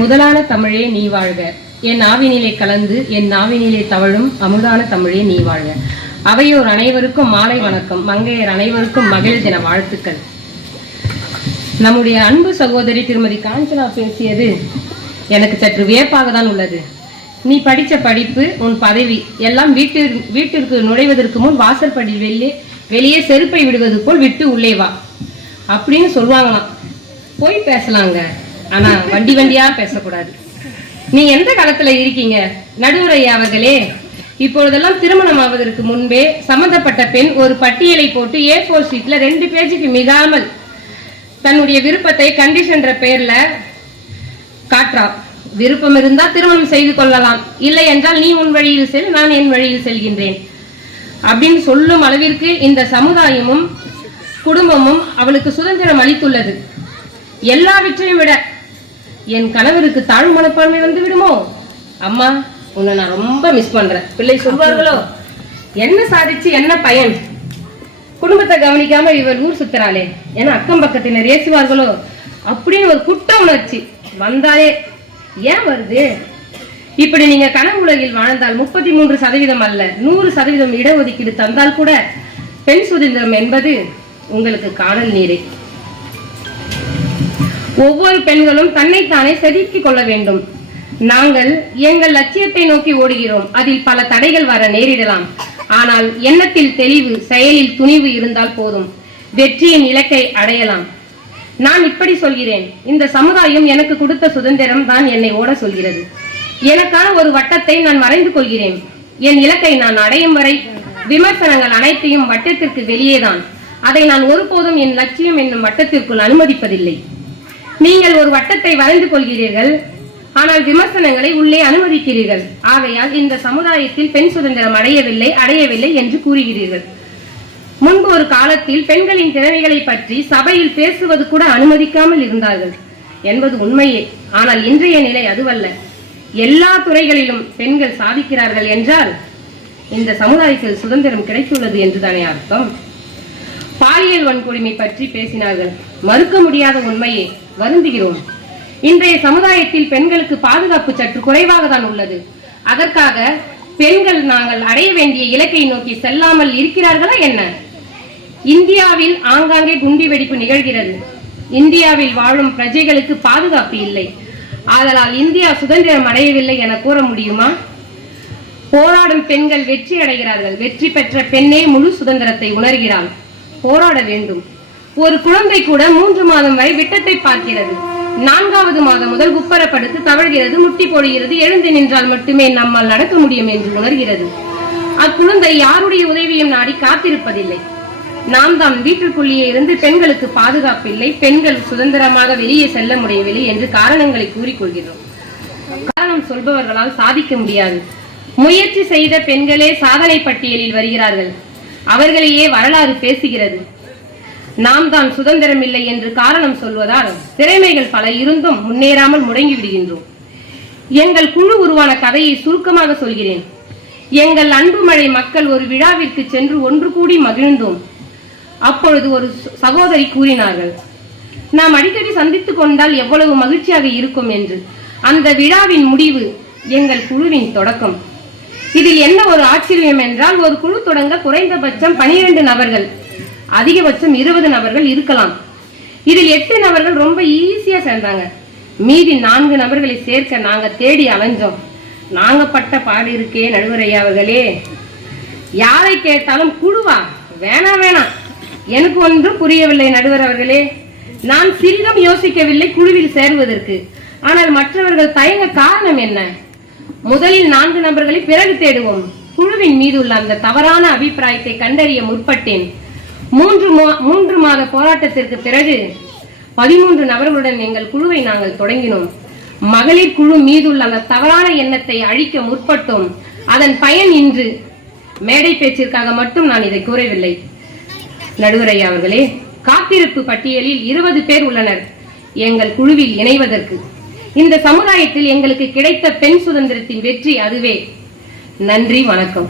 முதலான தமிழே நீ வாழ்க, என் ஆவினிலே கலந்து என் நாவினிலே தவழும் அமுதான தமிழே நீ வாழ்க. அவையோர் அனைவருக்கும் மாலை வணக்கம். மங்கையர் அனைவருக்கும் மகிழ் தின வாழ்த்துக்கள். நம்முடைய அன்பு சகோதரி திருமதி காஞ்சனா பேசியது எனக்கு சற்று வியப்பாக தான் உள்ளது. நீ படித்த படிப்பு, உன் பதவி எல்லாம் வீட்டிற்கு நுழைவதற்கு முன் வாசற்படி வெளியே செருப்பை விடுவது போல் விட்டு உள்ளே வா அப்படின்னு சொல்லுவாங்களாம். போய் பேசலாங்க, ஆனா வண்டியா பேசக்கூடாது. நீ எந்த காலத்துல இருக்கீங்க நடுவர் ஐயா அவர்களே? இப்பொழுதெல்லாம் திருமணம் ஆவதற்கு முன்பே சம்பந்தப்பட்ட பெண் ஒரு பட்டியலை போட்டு A4 ஷீட்ல 2 பேஜுக்கு மிகாமல் தன்னுடைய விருப்பத்தை கண்டிஷன்ற பெயர்ல காட்டுறா. விருப்பம் இருந்தா திருமணம் செய்து கொள்ளலாம், இல்லை என்றால் நீ உன் வழியில் செல், நான் என் வழியில் செல்கின்றேன் அப்படின்னு சொல்லும் அளவிற்கு இந்த சமுதாயமும் குடும்பமும் அவளுக்கு சுதந்திரம் அளித்துள்ளது. எல்லாவற்றையும் விட என் கணவருக்கு தாழ்வு மனப்பான்மை வந்து விடுமோ? அம்மா, உன்னை நான் ரொம்ப மிஸ் பண்றேன். பிள்ளை சொல்வார்களோ, என்ன சாதிச்சு என்ன பயன், குடும்பத்தை கவனிக்காம இவர் ஊர் சுத்துறாளே, ஏன்னா அக்கம் பக்கத்தினர் ஏசுவார்களோ அப்படின்னு ஒரு குற்ற உணர்ச்சி வந்தாலே ஏன் வருது? இப்படி நீங்க கனவு உலகில் வாழ்ந்தால் 33% அல்ல 100% இடஒதுக்கீடு தந்தால் கூட பெண் சுதந்திரம் என்பது உங்களுக்கு காணல் நீரே. ஒவ்வொரு பெண்களும் தன்னைத்தானே செதுக்கிக் கொள்ள வேண்டும். நாங்கள் எங்கள் லட்சியத்தை நோக்கி ஓடுகிறோம். அதில் பல தடைகள் வர நேரிடலாம். ஆனால் எண்ணத்தில் தெளிவு, செயலில் துணிவு இருந்தால் போதும், வெற்றியின் இலக்கை அடையலாம். நான் இப்படி சொல்கிறேன், இந்த சமுதாயம் எனக்கு கொடுத்த சுதந்திரம் தான் என்னை ஓட சொல்கிறது. எனக்கான ஒரு வட்டத்தை நான் வரைந்து கொள்கிறேன். என் இலக்கை நான் அடையும் வரை விமர்சனங்கள் அனைத்தையும் வட்டத்திற்கு வெளியேதான். அதை நான் ஒருபோதும் என் லட்சியம் என்னும் வட்டத்திற்குள் அனுமதிப்பதில்லை. நீங்கள் ஒரு வட்டத்தை வரைந்து கொள்கிறீர்கள், ஆனால் விமர்சனங்களை உள்ளே அனுமதிக்கிறீர்கள். ஆகையால் இந்த சமுதாயத்தில் பெண் சுதந்திரம் அடையவில்லை என்று கூறுகிறீர்கள். முன்பு ஒரு காலத்தில் பெண்களின் திறமைகளை பற்றி சபையில் பேசுவது கூட அனுமதிக்காமல் இருந்தார்கள் என்பது உண்மையே. ஆனால் இன்றைய நிலை அதுவல்ல. எல்லா துறைகளிலும் பெண்கள் சாதிக்கிறார்கள் என்றால் இந்த சமுதாயத்தில் சுதந்திரம் கிடைத்துள்ளது என்றுதானே அர்த்தம். பாலியல் வன்கொடுமை பற்றி பேசினார்கள். மறுக்க முடியாத உண்மையே, வருந்துகிறோம். இன்றைய சமுதாயத்தில் பெண்களுக்கு பாதுகாப்பு சற்று குறைவாக தான் உள்ளது. அதற்காக பெண்கள் நாங்கள் அடைய வேண்டிய இலக்கை நோக்கி செல்லாமல் இருக்கிறார்களா என்ன? இந்தியாவில் ஆங்காங்கே குண்டு வெடிப்பு நிகழ்கிறது. இந்தியாவில் வாழும் பிரஜைகளுக்கு பாதுகாப்பு இல்லை. ஆதலால் இந்தியா சுதந்திரம் அடையவில்லை என கூற முடியுமா? போராடும் பெண்கள் வெற்றி அடைகிறார்கள். வெற்றி பெற்ற பெண்ணே முழு சுதந்திரத்தை உணர்கிறாள். போராட வேண்டும். ஒரு குழந்தை கூட 3 மாதம் வரை விட்டத்தை பார்க்கிறது. 4வது மாதம் முதல் குப்பரப்படுத்து தவழ்கிறது, முட்டி போடுகிறது. எழுந்து நின்றால் மட்டுமே நம்மால் நடக்க முடியும் என்று உணர்கிறது. அக்குழந்தை யாருடைய உதவியும் நாடி காத்திருப்பதில்லை. நாம் தான் வீட்டிற்குள்ளேயே இருந்து பெண்களுக்கு பாதுகாப்பு இல்லை, பெண்கள் சுதந்திரமாக வெளியே செல்ல முடியவில்லை என்று காரணங்களை கூறிக்கொள்கிறோம். காரணம் சொல்பவர்களால் சாதிக்க முடியாது. முயற்சி செய்த பெண்களே சாதனை பட்டியலில் வருகிறார்கள். அவர்களையே வரலாறு பேசுகிறது. நாம் தான் சுதந்திரம் இல்லை என்று காரணம் சொல்வதால் திறமைகள் பல இருந்தும் முன்னேறாமல் முடங்கி விடுகின்றோம். எங்கள் குழு உருவான கதையை சுருக்கமாக சொல்கிறேன். எங்கள் அன்புமழை மக்கள் ஒரு விழாவிற்கு சென்று ஒன்று கூடி மகிழ்ந்தோம். அப்பொழுது ஒரு சகோதரி கூறினார்கள், நாம் அடிக்கடி சந்தித்துக் கொண்டால் எவ்வளவு மகிழ்ச்சியாக இருக்கும் என்று. அந்த விழாவின் முடிவு எங்கள் குழுவின் தொடக்கம். இதில் என்ன ஒரு ஆச்சரியம் என்றால், ஒரு குழு தொடங்க குறைந்தபட்சம் 12 நபர்கள், அதிகபட்சம் 20 நபர்கள் இருக்கலாம். இதில் 8 நபர்கள் ரொம்ப ஈஸியா சேர்ந்தாங்க. மீதி 4 நபர்களை சேர்க்க நாங்க தேடி அலைஞ்சோம். நாங்க பட்ட பாடு இருக்கே நடுவர் ஐயா அவர்களே. யாரை கேட்டாலும் குழுவா, வேணாம், எனக்கு ஒன்றும் புரியவில்லை நடுவர் அவர்களே. நான் சிறிதும் யோசிக்கவில்லை குழுவில் சேருவதற்கு. ஆனால் மற்றவர்கள் தயங்க காரணம் என்ன? முதலில் 4 நபர்களை பிறகு தேடுவோம். குழுவின் மீது உள்ள அந்த தவறான அபிப்பிராயத்தை கண்டறிய முற்பட்டேன். 3 மாத போராட்டத்திற்கு பிறகு 13 நபர்களுடன் எங்கள் குழுவை நாங்கள் தொடங்கினோம். மகளிர் குழு மீதுள்ள அந்த தவறான எண்ணத்தை அழிக்க முற்பட்டோம். அதன் பயன் இன்று. மேடை பேச்சிற்காக மட்டும் நான் இதை கூறவில்லை நடுவர் ஐயா அவர்களே. காத்திருப்பு பட்டியலில் 20 பேர் உள்ளனர் எங்கள் குழுவில் இணைவதற்கு. இந்த சமுதாயத்தில் எங்களுக்கு கிடைத்த பெண் சுதந்திரத்தின் வெற்றி அதுவே. நன்றி, வணக்கம்.